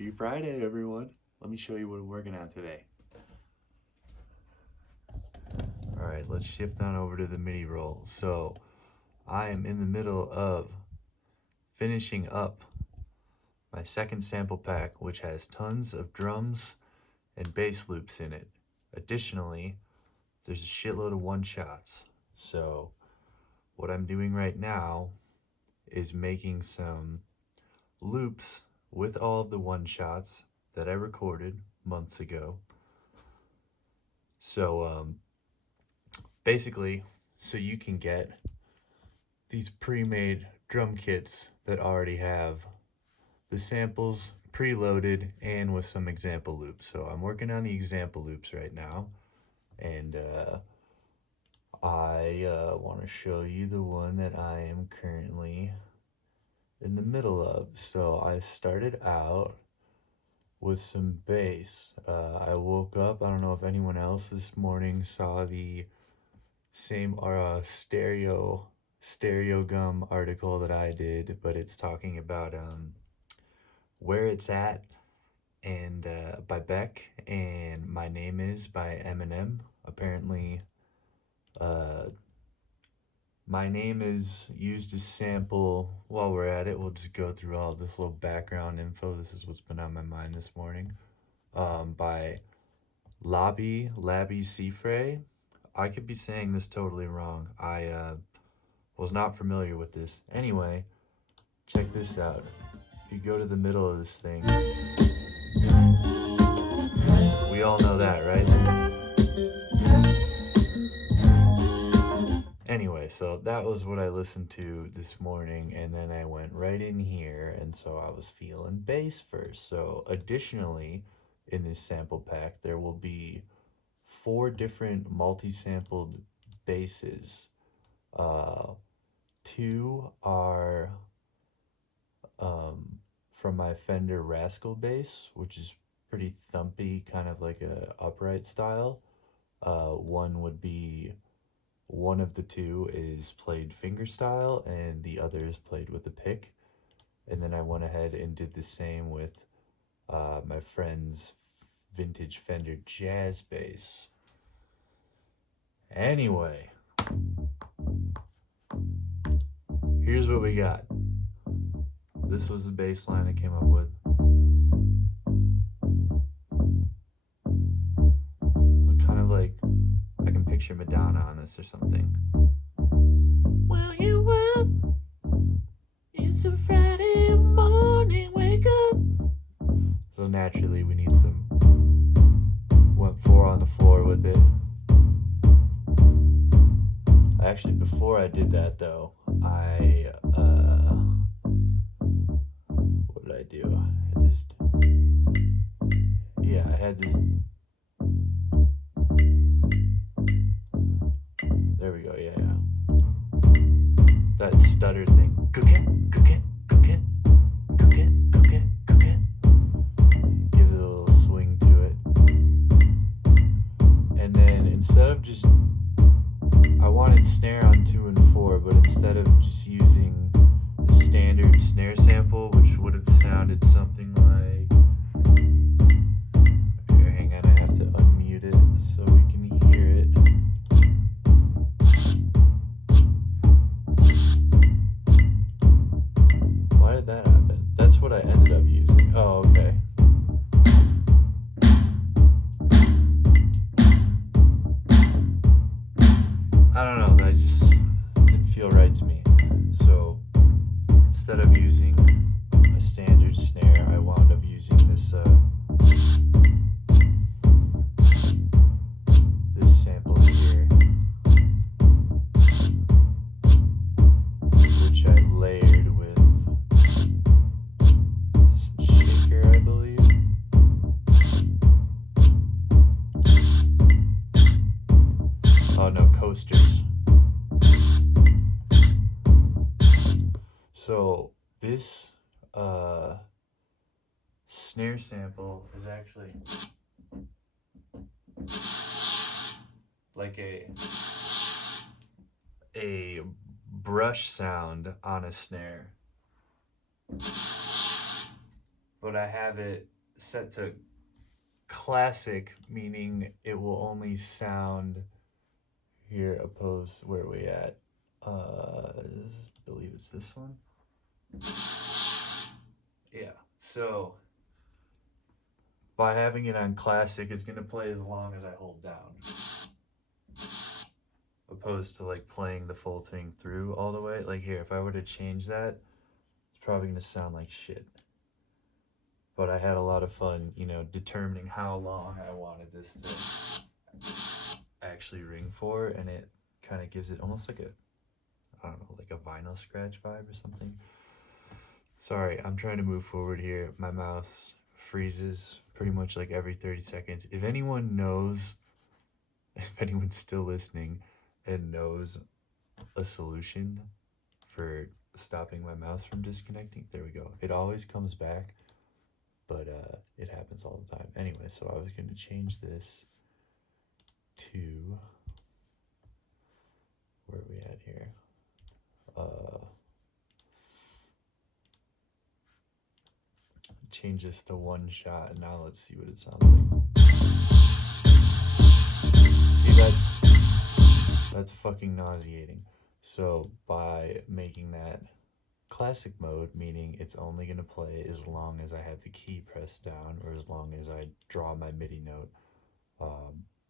Happy Friday, everyone. Let me show you what I'm working on today. All right, let's shift on over to the MIDI roll. So I am in the middle of finishing up my second sample pack, which has tons of drums and bass loops in it. Additionally, there's a shitload of one-shots. So what I'm doing right now is making some loops with all of the one-shots that I recorded months ago. So basically, so you can get these pre-made drum kits that already have the samples preloaded and with some example loops. So I'm working on the example loops right now, and I want to show you the one that I am currently in the middle of. So I started out with some bass. I woke up, I don't know if anyone else this morning saw the same stereo gum article that I did, but it's talking about Where It's At and by Beck and My Name Is by Eminem. Apparently My Name Is used as sample. While we're at it, we'll just go through all this little background info. This is what's been on my mind this morning. By Labby Cifre. I could be saying this totally wrong. I was not familiar with this. Anyway, check this out. If you go to the middle of this thing, we all know that, right? Anyway, so that was what I listened to this morning, and then I went right in here, and so I was feeling bass first. So additionally, in this sample pack, there will be 4 different multi-sampled basses. 2 are from my Fender Rascal bass, which is pretty thumpy, kind of like a upright style. One would be, one of the 2 is played fingerstyle, and the other is played with a pick. And then I went ahead and did the same with my friend's vintage Fender jazz bass. Anyway, here's what we got. This was the bass line I came up with. Kind of like, I can picture Madonna on this or something. Well, you up? It's a Friday morning, wake up. So naturally we need some, went 4 on the floor with it. Actually, before I did that though, what did I do? I had this, there we go, yeah. That stutter thing. Cook it. Gives it a little swing to it. And then instead of just, I wanted snare on 2 and 4, but instead of just using the standard snare sample, which would have sounded something like, here, hang on, I have to unmute it so we can hear it. Why did that happen? That's what I ended up using. Oh, okay. I don't know, that just didn't feel right to me. So instead of using a standard snare, I wound up using this this sample here, which I layered with some shaker, I believe. Oh no, coasters. So this snare sample is actually like a brush sound on a snare. but I have it set to classic, meaning it will only sound here opposed where are we at? I believe it's this one. Yeah. So by having it on classic, it's gonna play as long as I hold down, opposed to like playing the full thing through all the way. Like here, if I were to change that, it's probably gonna sound like shit. But I had a lot of fun, determining how long I wanted this to actually ring for, and it kind of gives it almost like I don't know, like a vinyl scratch vibe or something. Sorry, I'm trying to move forward here. My mouse freezes pretty much like every 30 seconds. If anyone knows, if anyone's still listening and knows a solution for stopping my mouse from disconnecting, there we go. It always comes back, but it happens all the time. Anyway, so I was going to change this to, where are we at here? Change this to one shot, and now let's see what it sounds like. See, that's fucking nauseating. So by making that classic mode, meaning it's only going to play as long as I have the key pressed down or as long as I draw my MIDI note,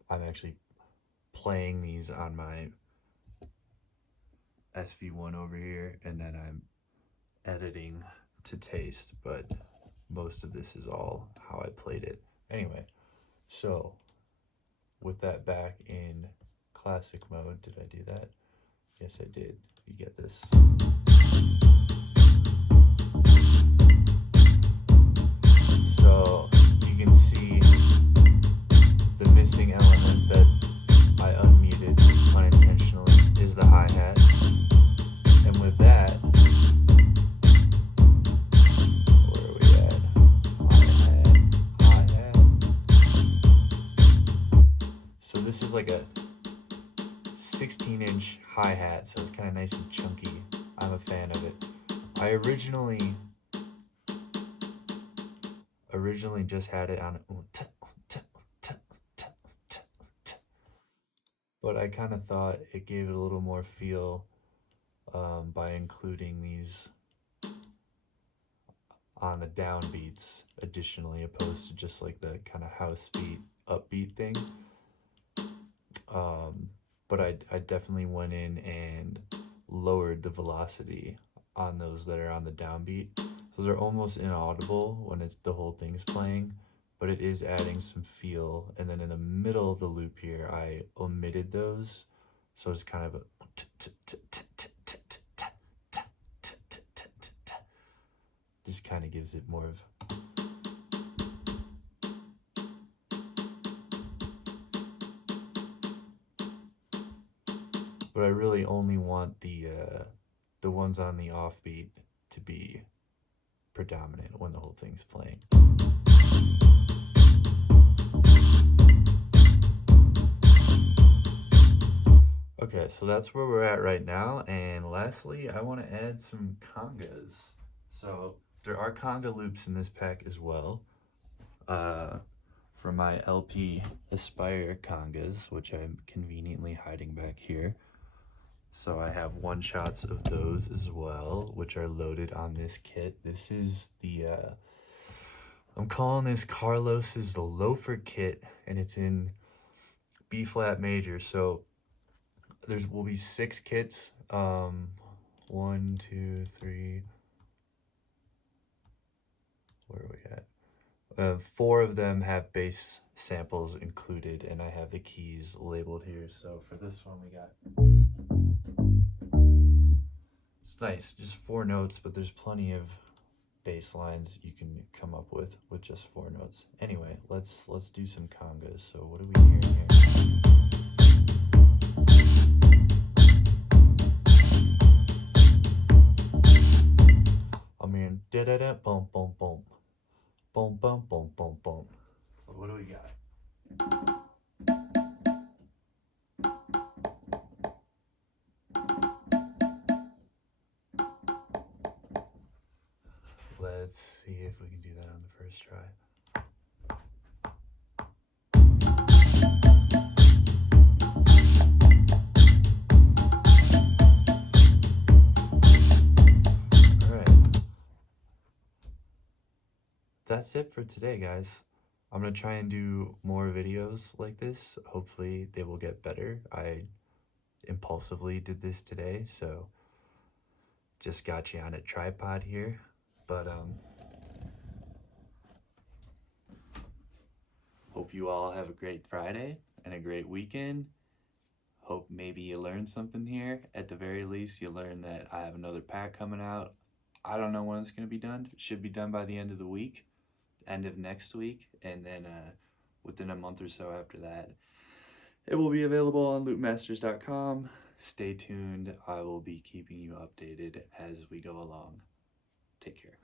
I'm actually playing these on my SV1 over here, and then I'm editing to taste, but most of this is all how I played it. Anyway, so with that back in classic mode, did I do that? Yes, I did. You get this. So you can see the missing element that I unmuted unintentionally is the hi-hat. And with that, where are we at? Hi-hat. So this is like a 16-inch hi-hat, so it's kind of nice and chunky. I'm a fan of it. I originally just had it on, but I kind of thought it gave it a little more feel by including these on the downbeats additionally, opposed to just like the kind of house beat upbeat thing. But I definitely went in and lowered the velocity on those that are on the downbeat, so they're almost inaudible when it's the whole thing's playing, but it is adding some feel. And then in the middle of the loop here, I omitted those, so it's kind of a just kind of gives it more of but I really only want the ones on the offbeat to be predominant when the whole thing's playing. Okay, so that's where we're at right now. And lastly, I want to add some congas. So there are conga loops in this pack as well. For my LP Aspire congas, which I'm conveniently hiding back here. So I have one shots of those as well, which are loaded on this kit. This is the, I'm calling this Carlos's the Loafer kit, and it's in B flat major. So will be 6 kits. 1, 2, 3. Where are we at? 4 of them have bass samples included, and I have the keys labeled here. So for this one, we got, it's nice, just 4 notes, but there's plenty of bass lines you can come up with just 4 notes. Anyway, let's do some congas. So what are we hearing here? I'm hearing da da da boom boom boom boom boom boom boom boom. So what do we got? Let's see if we can do that on the first try. Alright. That's it for today, guys. I'm gonna try and do more videos like this. Hopefully they will get better. I impulsively did this today, so just got you on a tripod here. But hope you all have a great Friday and a great weekend. Hope maybe you learned something here. At the very least, you learned that I have another pack coming out. I don't know when it's going to be done. It should be done by the end of the week, end of next week, and then within a month or so after that, it will be available on loopmasters.com. Stay tuned. I will be keeping you updated as we go along. Take care.